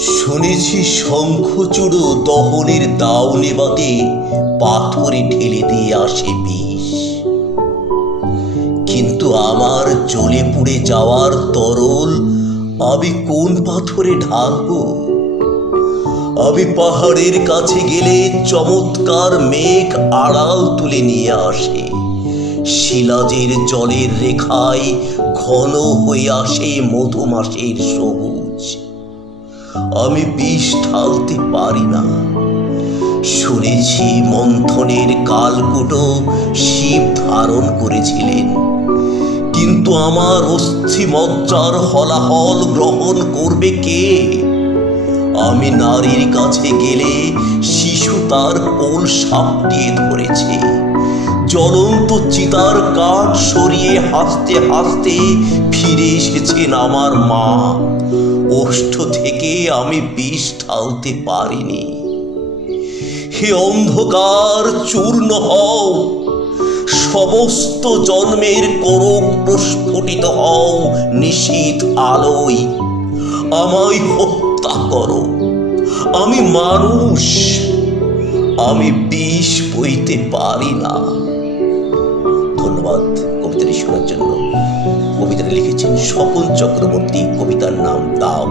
শুনেছি শঙ্খচূড় দহনের দাও নেবাতে পাথরে ঢেলে দিয়ে আসে বিষ, কিন্তু আমার জ্বলে পুড়ে যাওয়ার তরল আমি কোন পাথরে ঢালবো? আমি পাহাড়ের কাছে গেলে চমৎকার মেঘ আড়াল তুলে নিয়ে আসে, শিলাজের জলের রেখায় ঘন হয়ে আসে মধুমাসের সবুজ। আমি বিষ ঢালতে পারি না। শুনেছি মন্থনের কালকুটো শিব ধারণ করেছিলেন, কিন্তু আমার অস্থিমজ্জার হলাহল গ্রহণ করবে কে? আমি নারীর কাছে গেলে শিশু তার কোল সাপটিয়ে ধরেছে, জ্বলন্ত চিতার কাঠ সরিয়ে হাসতে হাসতে ফিরে এসেছেন আমার মা। ওষ্ঠ থেকে আমি বিষ ঢালতে পারিনি। হে অন্ধকার, চূর্ণ হও, সমস্ত জন্মের কোরক প্রস্ফুটিত হও নিশীথ আলোয়। আমায় হত্যা করো, আমি মানুষ, আমি বিষ বইতে পারি না। ধন্যবাদ কবিতাটি শোনার জন্য। কবিতাটি লিখেছেন স্বপন চক্রবর্তী, কবিতার নাম দাও।